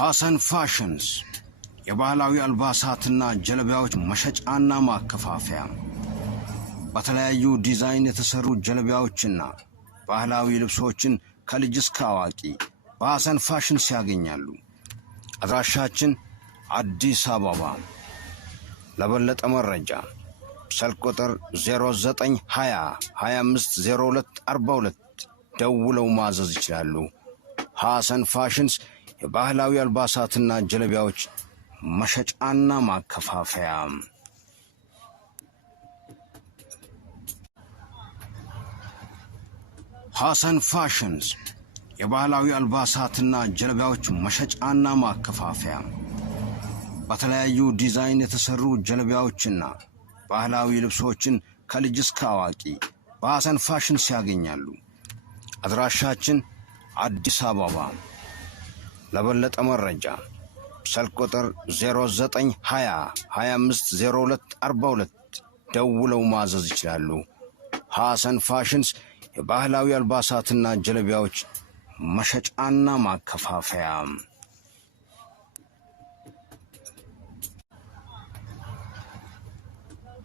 ሐሰን ፋሽንስ የባህላዊ አልባሳትና ጀለቢያዎች መሸጫና ማከፋፈያ በተለያዩ ዲዛይን የተሰሩ ጀለቢያዎችና ባህላዊ ልብሶችን ከልጅ እስከ አዋቂ በሐሰን ፋሽንስ ያገኛሉ። አድራሻችን አዲስ አበባ። ለበለጠ መረጃ ስልክ ቁጥር 0920 2502 42 ደውለው ማዘዝ ይችላሉ። ሐሰን ፋሽንስ የባህላዊ አልባሳትና ጀለቢያዎች መሸጫና ማከፋፈያ። ሐሰን ፋሽንስ የባህላዊ አልባሳትና ጀለቢያዎች መሸጫና ማከፋፈያ በተለያዩ ዲዛይን የተሰሩ ጀለቢያዎችና ባህላዊ ልብሶችን ከልጅ እስከ አዋቂ በሐሰን ፋሽንስ ያገኛሉ። አድራሻችን አዲስ አበባ። ለበለጠ መረጃ ስልክ ቁጥር 0920 2502 42 ደውለው ማዘዝ ይችላሉ። ሐሰን ፋሽንስ የባህላዊ አልባሳትና ጀለቢያዎች መሸጫና ማከፋፈያ።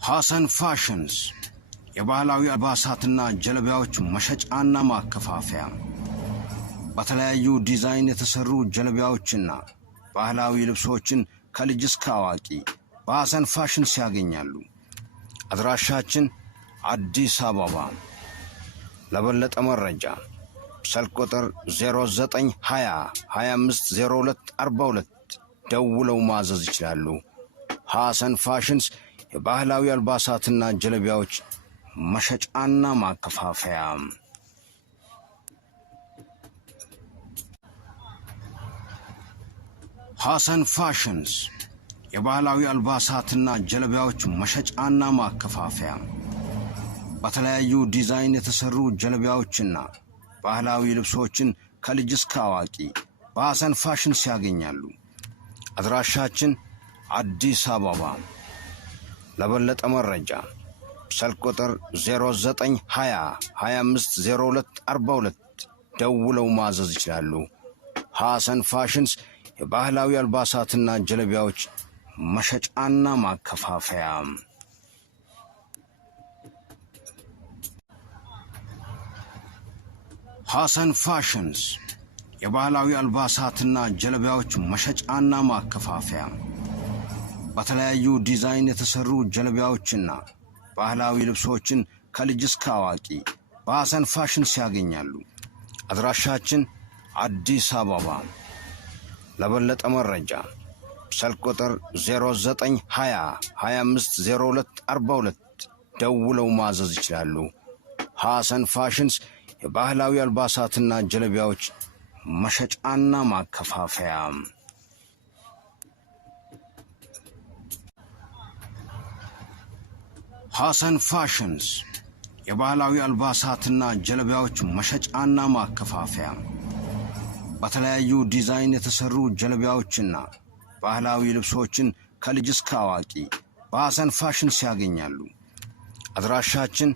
ሐሰን ፋሽንስ የባህላዊ አልባሳትና ጀለቢያዎች መሸጫና ማከፋፈያ በተለያዩ ዲዛይን የተሰሩ ጀለቢያዎችና ባህላዊ ልብሶችን ከልጅ እስከ አዋቂ በሐሰን ፋሽንስ ያገኛሉ። አድራሻችን አዲስ አበባ። ለበለጠ መረጃ ስልክ ቁጥር 0920 2502 42 ደውለው ማዘዝ ይችላሉ። ሐሰን ፋሽንስ የባህላዊ አልባሳትና ጀለቢያዎች መሸጫና ማከፋፈያ። ሐሰን ፋሽንስ የባህላዊ አልባሳትና ጀለቢያዎች መሸጫና ማከፋፈያ በተለያዩ ዲዛይን የተሰሩ ጀለቢያዎችና ባህላዊ ልብሶችን ከልጅ እስከ አዋቂ በሐሰን ፋሽንስ ያገኛሉ። አድራሻችን አዲስ አበባ። ለበለጠ መረጃ ስልክ ቁጥር 0920 2502 42 ደውለው ማዘዝ ይችላሉ። ሐሰን ፋሽንስ የባህላዊ አልባሳትና ጀለቢያዎች መሸጫና ማከፋፈያ። ሐሰን ፋሽንስ የባህላዊ አልባሳትና ጀለቢያዎች መሸጫና ማከፋፈያ በተለያዩ ዲዛይን የተሰሩ ጀለቢያዎችና ባህላዊ ልብሶችን ከልጅ እስከ አዋቂ በሐሰን ፋሽንስ ያገኛሉ። አድራሻችን አዲስ አበባ። ለበለጠ መረጃ ስልክ ቁጥር 0920 2502 42 ደውለው ማዘዝ ይችላሉ። ሐሰን ፋሽንስ የባህላዊ አልባሳትና ጀለቢያዎች መሸጫና ማከፋፈያ። ሐሰን ፋሽንስ የባህላዊ አልባሳትና ጀለቢያዎች መሸጫና ማከፋፈያ በተለያዩ ዲዛይን የተሰሩ ጀለቢያዎችና ባህላዊ ልብሶችን ከልጅ እስከ አዋቂ በሐሰን ፋሽንስ ያገኛሉ። አድራሻችን